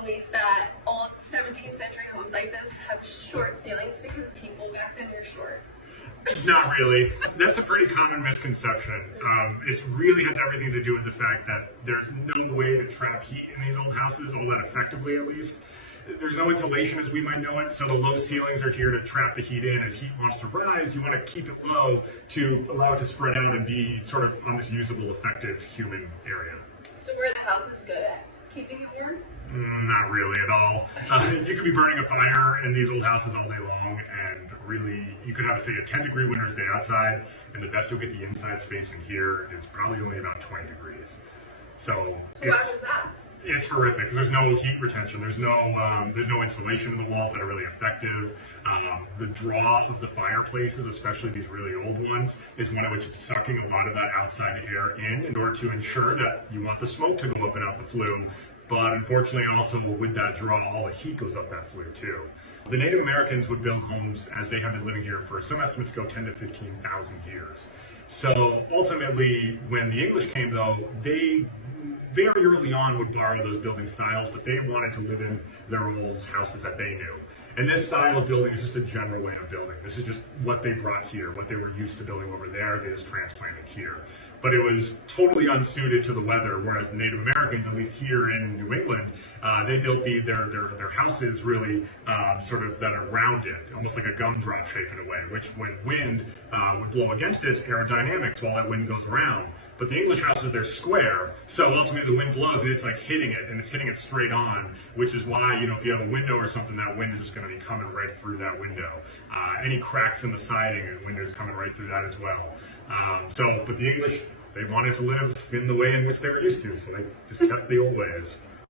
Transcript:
belief that old 17th century homes like this have short ceilings because people back then were short? Not really. That's a pretty common misconception. It really has everything to do with the fact that there's no way to trap heat in these old houses, all that effectively at least. There's no insulation as we might know it, so the low ceilings are here to trap the heat in. As heat wants to rise, you want to keep it low to allow it to spread out and be sort of on this usable, effective human area. So were the houses good at keeping it warm? Not really at all. You could be burning a fire in these old houses all day long, and really, you could have, say, a 10-degree winter's day outside, and the best you'll get the inside space in here is probably only about 20 degrees. So Why was that? it's horrific because there's no heat retention. There's no insulation in the walls that are really effective. The draw of the fireplaces, especially these really old ones, is one in which it's sucking a lot of that outside air in order to ensure that you want the smoke to go up and out the flue. But unfortunately, also with that draw, all the heat goes up that flue too. The Native Americans would build homes as they have been living here for, some estimates go 10 to 15,000 years. So ultimately, when the English came though, they very early on would borrow those building styles, but they wanted to live in their old houses that they knew. And this style of building is just a general way of building. This is just what they brought here, what they were used to building over there, they just transplanted here. But it was totally unsuited to the weather, whereas the Native Americans, at least here in New England, they built their houses really sort of that are rounded, almost like a gumdrop shape in a way, which when wind would blow against it, it's aerodynamics while that wind goes around. But the English houses, they're square, so ultimately the wind blows and it's like hitting it, and it's hitting it straight on, which is why, you know, if you have a window or something, that wind is just going to be coming right through that window. Any cracks in the siding, the wind is coming right through that as well. But the English, they wanted to live in the way in which they were used to, so they just kept the old ways.